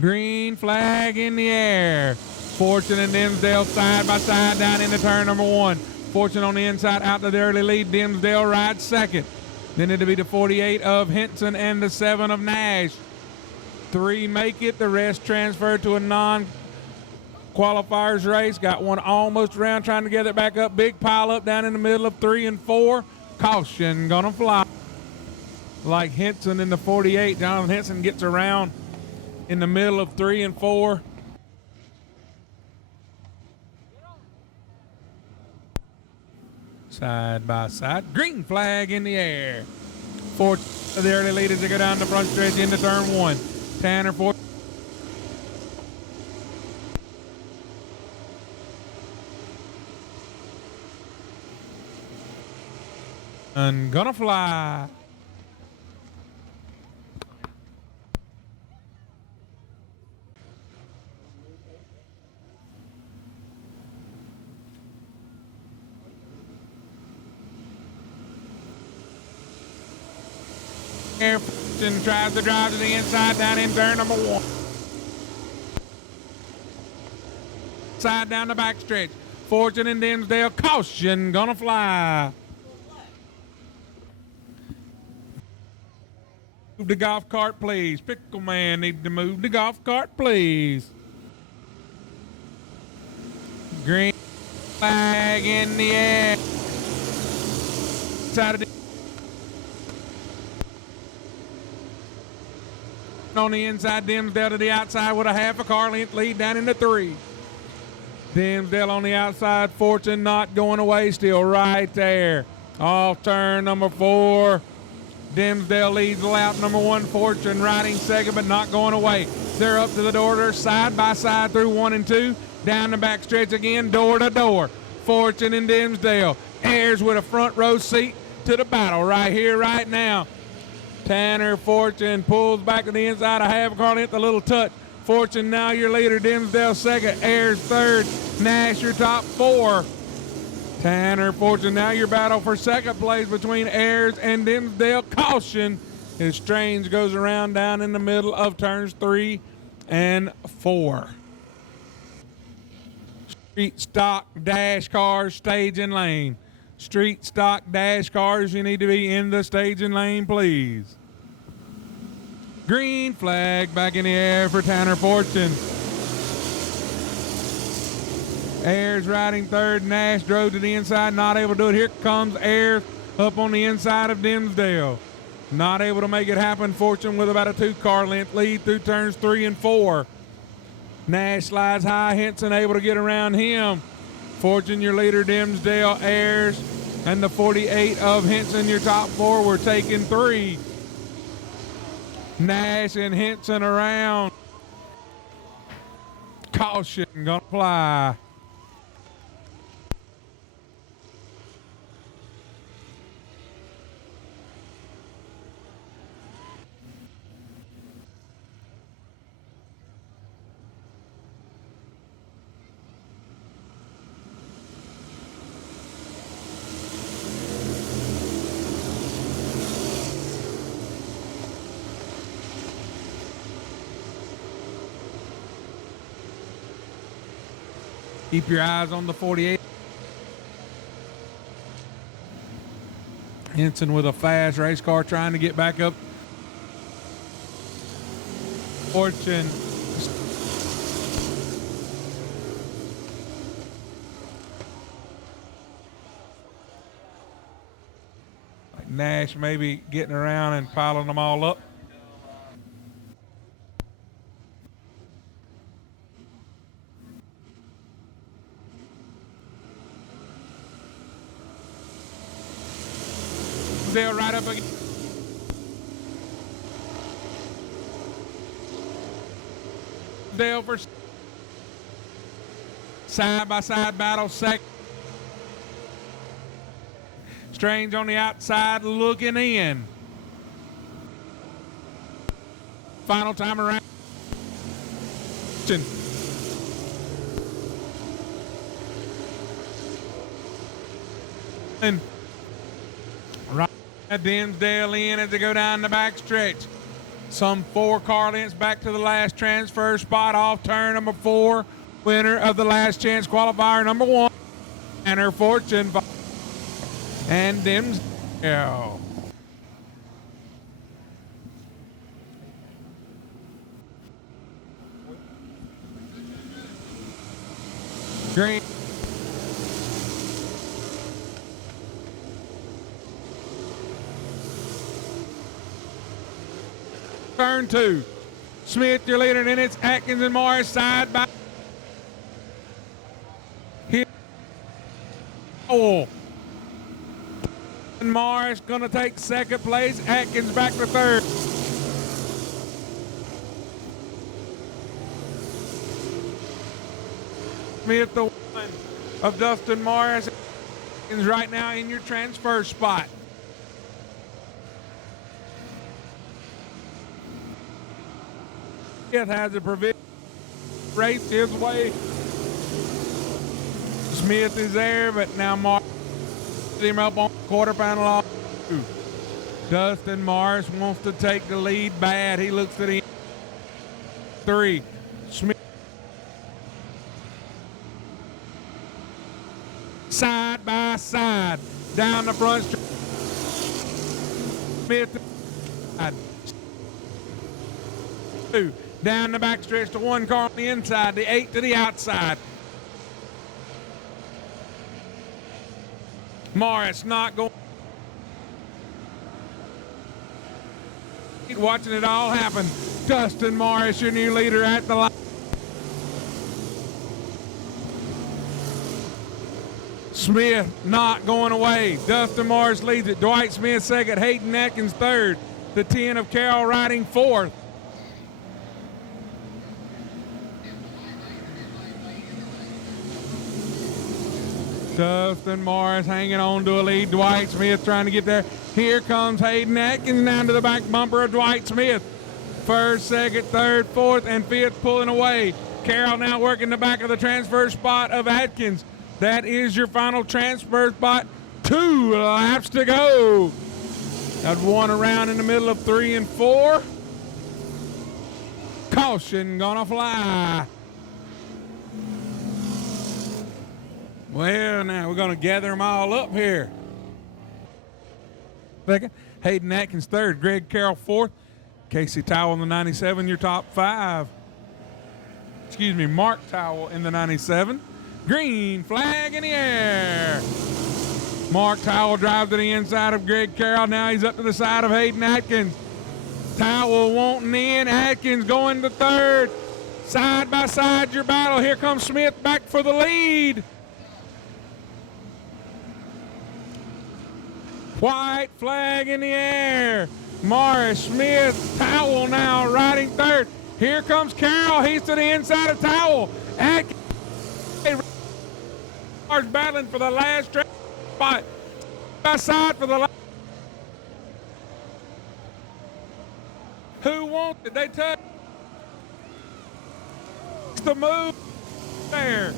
Green flag in the air. Fortune and Dimsdale side by side down into turn number one. Fortune on the inside out to the early lead. Dimsdale rides second. Then it'll be the 48 of Henson and the 7 of Nash. 3 make it. The rest transfer to a non-qualifiers race. Got one almost around trying to get it back up. Big pile up down in the middle of 3 and 4. Caution gonna fly. Like Henson in the 48. Jonathan Henson gets around in the middle of 3 and 4. Side by side. Green flag in the air. Ford of the early lead as they go down the front stretch into turn 1. Tanner Ford. And gonna fly. Fortune tries to drive to the inside down in turn number 1. Side down the back stretch. Fortune and Dimsdale. Caution gonna fly. Move the golf cart, please. Pickle man need to move the golf cart, please. Green flag in the air. Side of the on the inside, Dimsdale to the outside with a half a car length lead down into 3. Dimsdale on the outside, Fortune not going away, still right there. Off turn number 4. Dimsdale leads lap number 1. Fortune riding second, but not going away. They're up to the door. They're side by side through 1 and 2. Down the back stretch again, door to door. Fortune and Dimsdale. Ayers with a front row seat to the battle right here, right now. Tanner Fortune pulls back to the inside. A half a car length, a little touch. Fortune now your leader. Dimsdale second. Ayers third. Nash your top 4. Tanner Fortune now your battle for second place between Ayers and Dimsdale. Caution as Strange goes around down in the middle of turns 3 and 4. Street stock dash cars, staging lane. Street stock dash cars, you need to be in the staging lane, please. Green flag back in the air for Tanner Fortune. Ayers riding third. Nash drove to the inside, not able to do it. Here comes Ayers up on the inside of Dimsdale. Not able to make it happen. Fortune with about a 2-car length lead through turns 3 and 4. Nash slides high. Henson able to get around him. Fortune your leader. Dimsdale, Ayers, and the 48 of Henson your top 4. We're taking 3. Nash and Henson around. Caution gonna fly. Keep your eyes on the 48. Henson with a fast race car trying to get back up. Fortune. Like Nash maybe getting around and piling them all up. They're right up again. Dale for side by side battle. Second. Strange on the outside looking in. Final time around. And right Dimsdale in as they go down the back stretch. Some 4 car lengths back to the last transfer spot off turn number 4. Winner of the last chance qualifier number 1. And her fortune. And Dimsdale. Green. Turn 2. Smith, your leader, and then it's Atkins and Morris side by. Here. Oh. And Morris going to take second place. Atkins back to third. Smith, the one of Dustin Morris, is right now in your transfer spot. Smith has a provision race his way. Smith is there, but now Morris him up on quarter panel off. Dustin Morris wants to take the lead bad. He looks at the 3. Smith side by side down the front stretch. Smith 2 down the back stretch to 1 car on the inside, the 8 to the outside. Morris not going. Watching it all happen. Dustin Morris, your new leader at the line. Smith not going away. Dustin Morris leads it. Dwight Smith second. Hayden Atkins third. The 10 of Carroll riding fourth. Dustin Morris hanging on to a lead. Dwight Smith trying to get there. Here comes Hayden Atkins down to the back bumper of Dwight Smith. First, second, third, fourth, and fifth pulling away. Carroll now working the back of the transfer spot of Atkins. That is your final transfer spot. 2 laps to go. Got 1 around in the middle of 3 and 4. Caution gonna fly. Well, now we're going to gather them all up here. Second, Hayden Atkins third, Greg Carroll fourth, Casey Towell in the 97, your top 5. Excuse me, Mark Towell in the 97. Green flag in the air. Mark Towell drives to the inside of Greg Carroll. Now he's up to the side of Hayden Atkins. Towell wanting in. Atkins going to third. Side by side your battle. Here comes Smith back for the lead. White flag in the air. Morris, Smith, Towell now riding third. Here comes Carroll. He's to the inside of Towell. Atkins battling for the last spot. By side for the last. Who wants it? They touch the move there.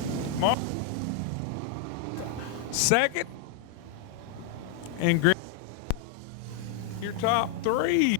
Second. And Greg, your top 3.